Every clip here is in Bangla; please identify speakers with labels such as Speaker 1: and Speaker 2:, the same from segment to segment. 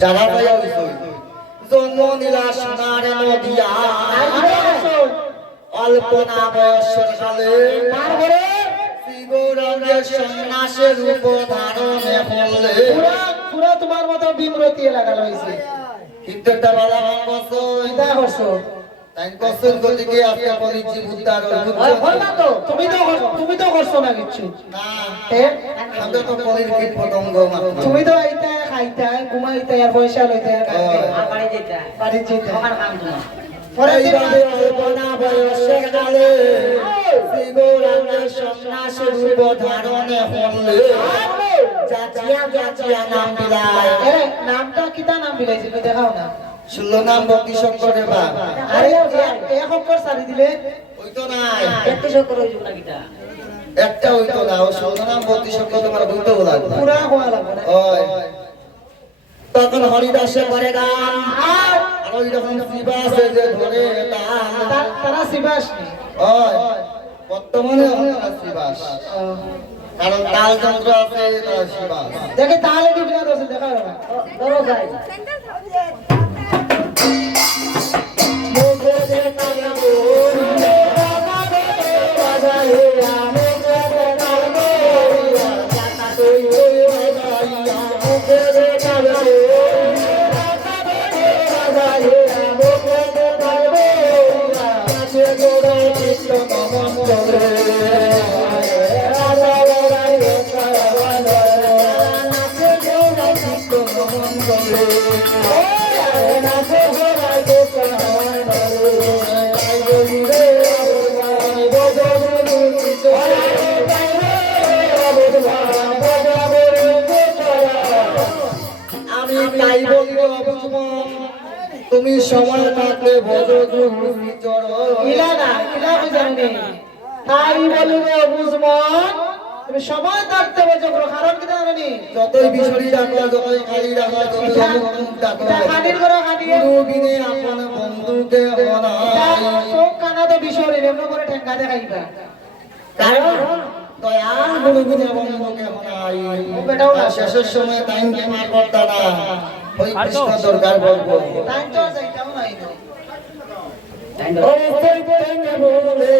Speaker 1: জানা জন্ম নীলা সোনার নদিয়া অল্পনা বয়সের কালে
Speaker 2: তারপরে
Speaker 1: সন্ন্যাসের রূপ ধারণে হলে
Speaker 2: পুরা তোমার মতো বিমরতি এলাকা রয়েছে।
Speaker 1: কিন্তু একটা বালা ভাঙ বছর
Speaker 2: চিন্তা তুমি তো তো করছ না কিছু।
Speaker 1: তো
Speaker 2: আইতা খাইতা ঘুমাইতা আর পয়সা লইতা
Speaker 3: বাড়ি
Speaker 2: যেতা
Speaker 3: আমার কাম তোমার।
Speaker 2: নামটা কিতা নাম বিলাইছিল দেখাও না?
Speaker 1: শুনলো নাম ভক্তি শঙ্করের বা
Speaker 2: আরে এ- সারি দিলে?
Speaker 1: ওই তো নাই
Speaker 3: চক্কর হয়ে না কিটা
Speaker 1: একটা ওই তো না ও শুনলো নাম ভক্তি শঙ্কর তোমার বুঝতে লাগবে।
Speaker 2: পুরা হওয়া লাগবে না।
Speaker 1: তখন হরিদাসে করে গান আর ওই রকম শিবাসে যে ধরে টান
Speaker 2: তা- তারা শিবাস
Speaker 1: ওই বর্তমানে শিবাস। কারণ তাল যন্ত্র আছে তার শিবাস।
Speaker 2: দেখে তাহলে দোষ
Speaker 3: ধরো যাই।
Speaker 1: তুমি সময় থাকলে ভজ গুরু চরণ।
Speaker 2: ইলা না বুঝানি তাই বলিবে বুঝমন তুমি সময় থাকতে বলছো কোনো কারণ কি জানি
Speaker 1: যতই বিছড়ি ডাকলা যতই খালি ডাকলা যতই ডাকলা
Speaker 2: খানির করে
Speaker 1: গুরু বিনে আপন বন্ধুকে হনাই
Speaker 2: চোখ কানা তো বিষয় এমন করে ঠেঙ্গা দেখাইবা
Speaker 1: কারণ দয়াল বিনে বন্ধুকে হনাই
Speaker 2: বেটাও না।
Speaker 1: শেষের সময় টাইম মার করতা না। ওই কৃষ্ণ দরকার বলব
Speaker 2: টাইম তো যাইতাও নাই
Speaker 1: ও কই বলে বলে।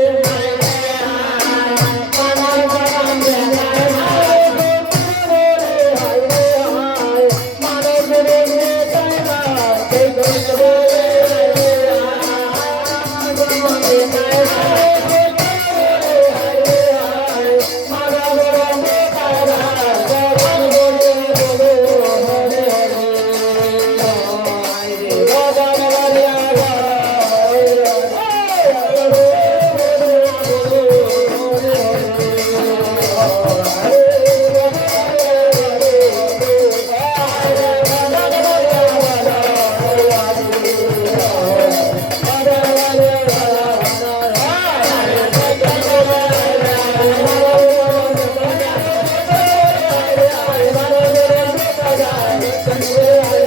Speaker 1: ಕಣ್ಣೇ